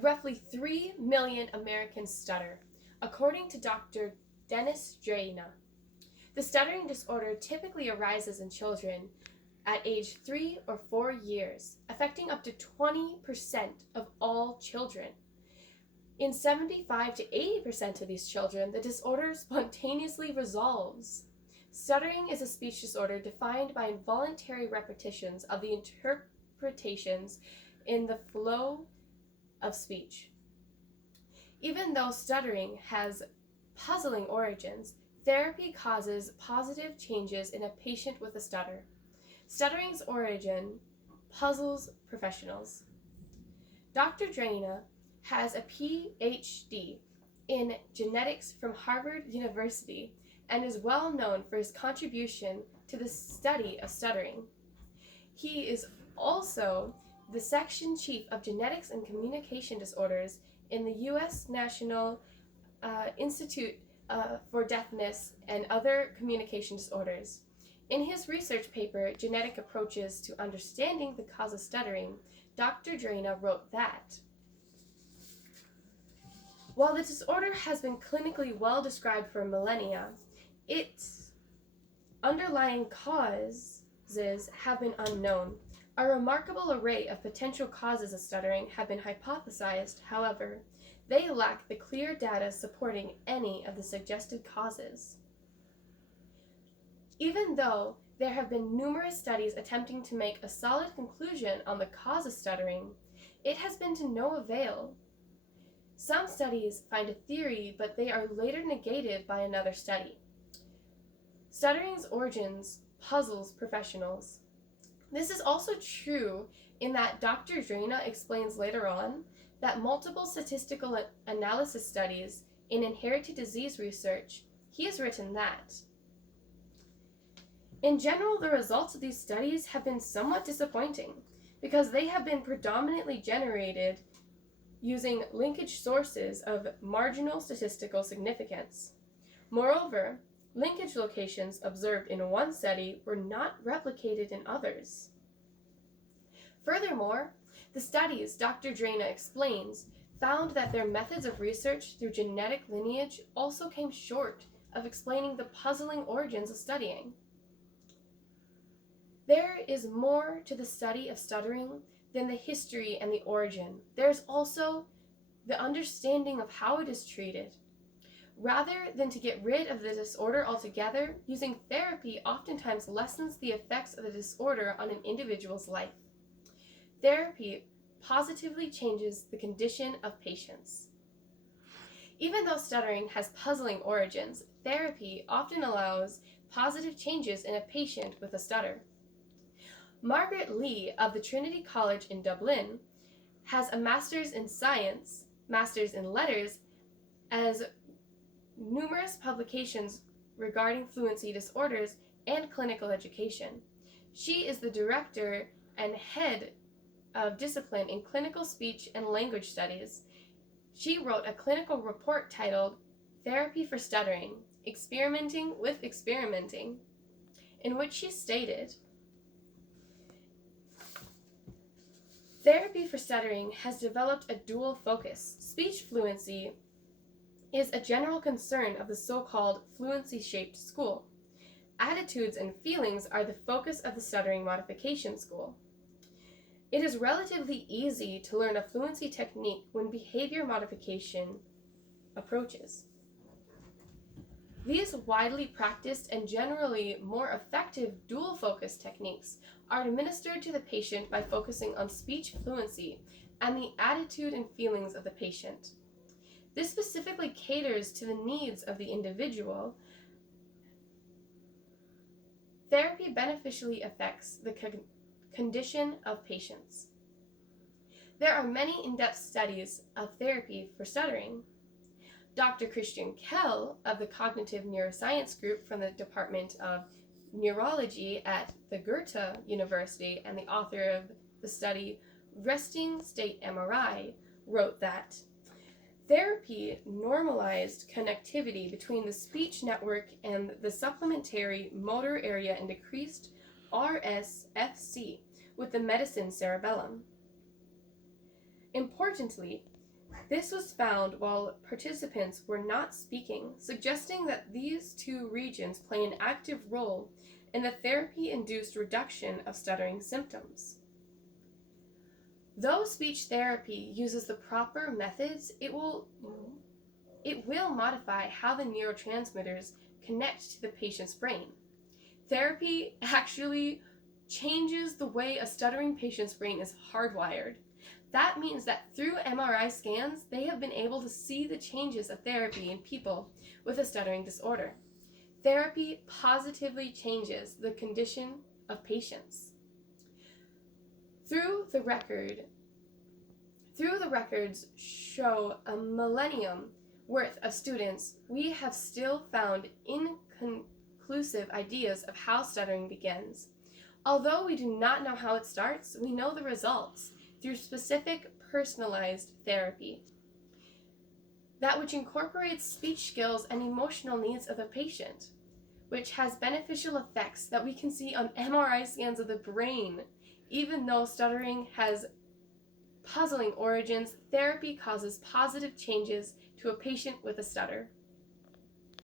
Roughly 3 million Americans stutter, according to Dr. Dennis Drayna. The stuttering disorder typically arises in children at age 3 or 4 years, affecting up to 20% of all children. In 75 to 80% of these children, the disorder spontaneously resolves. Stuttering is a speech disorder defined by involuntary repetitions of the interpretations in the flow of speech. Even though stuttering has puzzling origins, therapy causes positive changes in a patient with a stutter. Stuttering's origin puzzles professionals. Dr. Drayna has a PhD in genetics from Harvard University and is well known for his contribution to the study of stuttering. He is also the section chief of genetics and communication disorders in the U.S. National Institute for Deafness and Other Communication Disorders. In his research paper, Genetic Approaches to Understanding the Cause of Stuttering, Dr. Drayna wrote that while the disorder has been clinically well described for millennia, its underlying causes have been unknown. A remarkable array of potential causes of stuttering have been hypothesized. However, they lack the clear data supporting any of the suggested causes. Even though there have been numerous studies attempting to make a solid conclusion on the cause of stuttering, it has been to no avail. Some studies find a theory, but they are later negated by another study. Stuttering's origins puzzles professionals. This is also true in that Dr. Drayna explains later on that multiple statistical analysis studies in inherited disease research, he has written that in general, the results of these studies have been somewhat disappointing because they have been predominantly generated using linkage sources of marginal statistical significance. Moreover, linkage locations observed in one study were not replicated in others. Furthermore, the studies Dr. Drayna explains found that their methods of research through genetic lineage also came short of explaining the puzzling origins of stuttering. There is more to the study of stuttering than the history and the origin. There is also the understanding of how it is treated. Rather than to get rid of the disorder altogether, using therapy oftentimes lessens the effects of the disorder on an individual's life. Therapy positively changes the condition of patients. Even though stuttering has puzzling origins, therapy often allows positive changes in a patient with a stutter. Margaret Lee of the Trinity College in Dublin has a master's in science, master's in letters, as numerous publications regarding fluency disorders and clinical education. She is the director and head of discipline in clinical speech and language studies. She wrote a clinical report titled Therapy for Stuttering, Experimenting with Experimenting, in which she stated, therapy for stuttering has developed a dual focus. Speech fluency is a general concern of the so-called fluency-shaped school. Attitudes and feelings are the focus of the stuttering modification school. It is relatively easy to learn a fluency technique when behavior modification approaches. These widely practiced and generally more effective dual-focus techniques are administered to the patient by focusing on speech fluency and the attitude and feelings of the patient. This specifically caters to the needs of the individual. Therapy beneficially affects the condition of patients. There are many in-depth studies of therapy for stuttering. Dr. Christian Kell of the Cognitive Neuroscience Group from the Department of Neurology at the Goethe University and the author of the study Resting State MRI wrote that therapy normalized connectivity between the speech network and the supplementary motor area and decreased RSFC with the medicine cerebellum. Importantly, This was found while participants were not speaking, suggesting that these two regions play an active role in the therapy-induced reduction of stuttering symptoms. Though speech therapy uses the proper methods, it will modify how the neurotransmitters connect to the patient's brain. Therapy actually changes the way a stuttering patient's brain is hardwired. That means that through MRI scans, they have been able to see the changes of therapy in people with a stuttering disorder. Therapy positively changes the condition of patients. Through the records show a millennium worth of students, we have still found inconclusive ideas of how stuttering begins. Although we do not know how it starts, we know the results through specific personalized therapy, that which incorporates speech skills and emotional needs of the patient, which has beneficial effects that we can see on MRI scans of the brain. Even though stuttering has puzzling origins, therapy causes positive changes to a patient with a stutter.